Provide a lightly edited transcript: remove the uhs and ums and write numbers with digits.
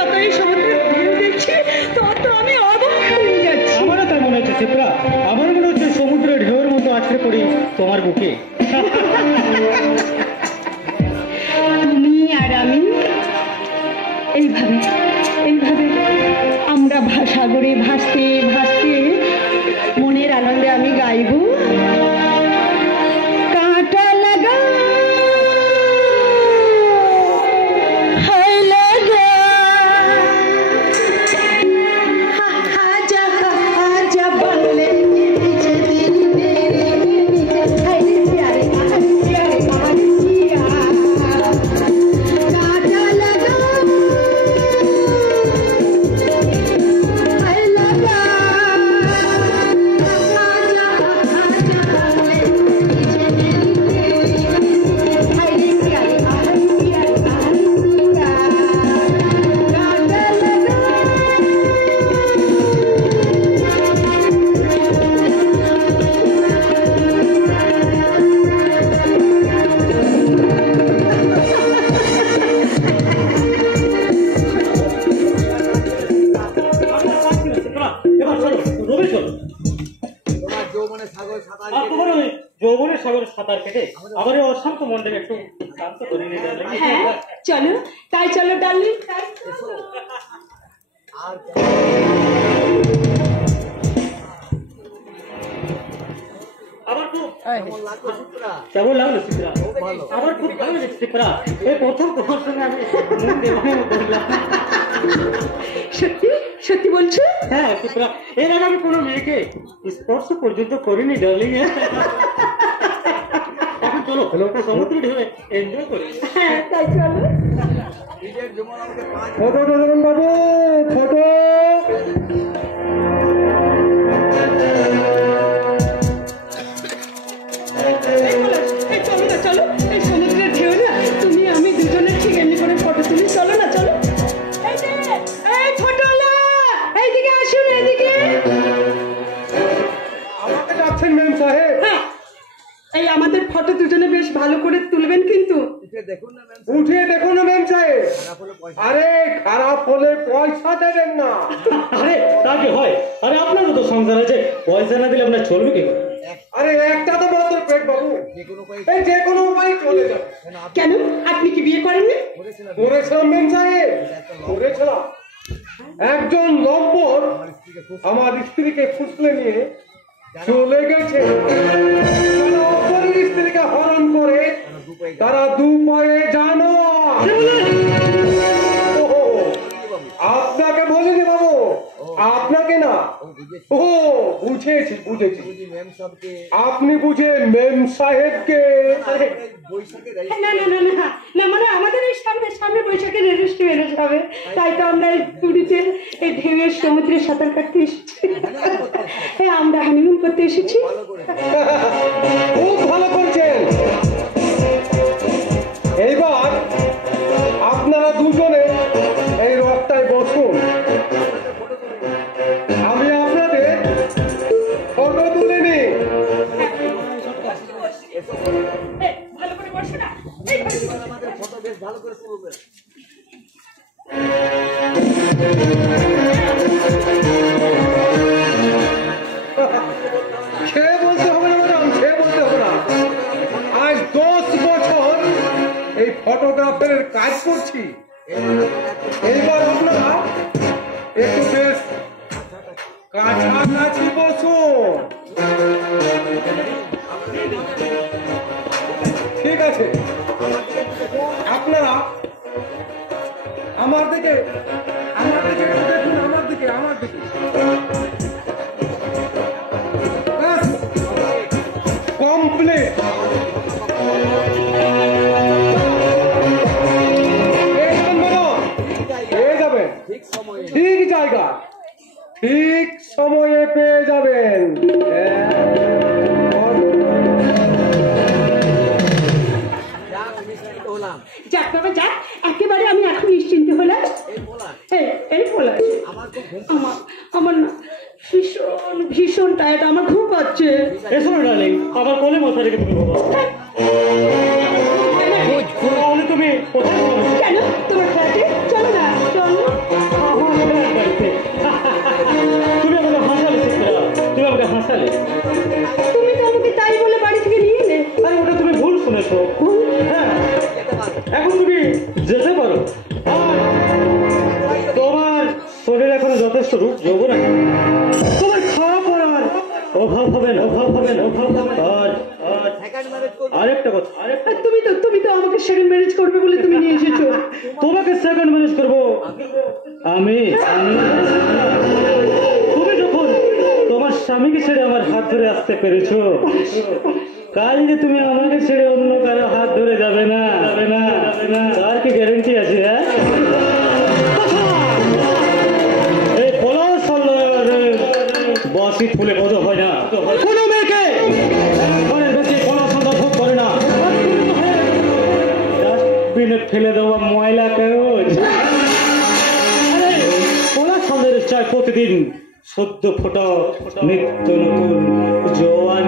যত এই সমুদ্রের ভিউ দেখছি তত আমি অবাক হয়ে যাচ্ছি। আমারও তাই মনে হচ্ছে চিত্রা, আমার মনে হচ্ছে সমুদ্রের ঢেউয়ের মতো আছড়ে পড়ি তোমার বুকে। তুমি আর আমি এইভাবে এইভাবে আমরা সাগরে ভাসতে ভাসতে মনের আনন্দে আমি গাইব, কাঁটা লাগা যৌবনের সাগরে সাঁতার কেটে আমার এই অশান্ত মনটাকে একটু শান্ত করে নিয়ে যাবে। হ্যাঁ চলো, তাই চলো ডার্লিং। আমার খুব কেমন লাগলো চিত্রা? আমার খুব ভালো লেগেছে চিত্রা। এই প্রথম তোমার সঙ্গে আমি মন দেওয়া করলাম। সত্যি সত্যি বলছো? হ্যাঁ চিত্রা, এর আগে আমি কোনো মেয়েকে স্পর্শ পর্যন্ত করিনি ডার্লিং। এখন চলো সমুদ্র ঢেউয়ে এনজয় করি। হ্যাঁ তাই চলো। ফটো বাবু, ফটো। চলো না, চলো এই সমুদ্রের ঢেউ না, তুমি আমি দুজনের ঠিক এমনি করে ফটো তুলি। চলো না, চলো। এই ফটোলা, এইদিকে আসুন, এইদিকে। আমাকে যাচ্ছেন ম্যাম সাহেব? হ্যাঁ, এই আমাদের ফটো দুজনে বেশ ভালো করে তুলবেন কিন্তু। উঠিয়ে দেখুন না ম্যাম সাহেব। আরে খারাপ হলে পয়সা দেবেন না। আরে তা কি হয়? আরে আপনারও তো সংসার আছে, পয়সা না দিলে আপনার চলবে কি করে? আরে একটা তো মাত্র পেট বাবু, যে কোনো উপায় চলে যাবে। কেন, আপনি কি বিয়ে করেননি? করেছিলাম ম্যাম সাহেব, করেছিলাম। একজন লম্পট আমার স্ত্রীকে ফুসলে নিয়ে চলে গেছে। অপরের স্ত্রীকে হরণ করে তারা দু পায়ে জানো। আপনাকে বলিনি বাবু, আপনাকে না। ও বুঝেছি বুঝেছি, আপনি বুঝে মেম সাহেবকে। না না না না না, মানে আমাদের এই সামনে বৈশাখের রেজিস্ট্রি ম্যারেজ হবে, তাই তো আমরা এই পুরীতে এই ঢেউয়ের সমুদ্রে সাঁতার কাটতে এসেছি। হ্যাঁ, আমরা হানিমুন করতে এসেছি। খুব ভালো করছেন। এইবার আপনারা দুজনে এই রথটায় বসুন, আমি আপনাদের ফটো তুলে নিই। ভালো করে বসো না, ফটো বেশ ভালো করে তুলবে। খেয়ে বলতে হবে না ম্যাডাম, খেয়ে বলতে হবে না। আজ 10 বছর এই ফটোগ্রাফারের কাজ করছি। এইবার আপনারা একটু বেশ কাছাকাছি বসুন। ঠিক আছে, আপনারা আমার দিকে একটু দেখুন, আমার দিকে। কমপ্লিট। পেয়ে যাবেন ঠিক জায়গা, ঠিক সময়ে পেয়ে যাবেন। যাক বাবা যাক, একেবারে আমি এখন নিশ্চিন্ত হলাম। এই বলা আমার না ভীষণ ভীষণ টায়ার্ড, আমার ঘুম পাচ্ছে। এসো না ডার্লিং, আবার কোলে মাথা রেখে তুমি বাবা। তাহলে তুমি কোথায়? কেন, তোমার ফ্ল্যাটে চলো না, চলো। সমস্ত রূপ যৌবন আছে, তোমার খাওয়া পড়ার অভাব হবে না, অভাব হবে না, অভাব হবে না। আর সেকেন্ড ম্যারেজ করবো। আরেকটা কথা, আর তুমি তো আমাকে সেকেন্ড ম্যারেজ করবে বলে তুমি নিয়ে এসেছো। তোমাকে সেকেন্ড ম্যারেজ করবো আমি। তুমি যখন তোমার স্বামীকে ছেড়ে আমার হাত ধরে আসতে পেরেছো, কাল যে তুমি আমাকে ছেড়ে অন্য কারো হাত ধরে যাবে না, যাবে না, তার কি গ্যারেন্টি আছে? হ্যাঁ, এই পলাশ বসি ফুলে বোধ হয় না, কোনো মেয়েকে ঘরের বেশি কোনো সন্ধ্যা ভোগ করে না। ডাস্টবিনে ফেলে দেওয়া ময়লা কাগজ, পলাশ চায় প্রতিদিন সদ্য ফোটা নিত্য নতুন জোয়ার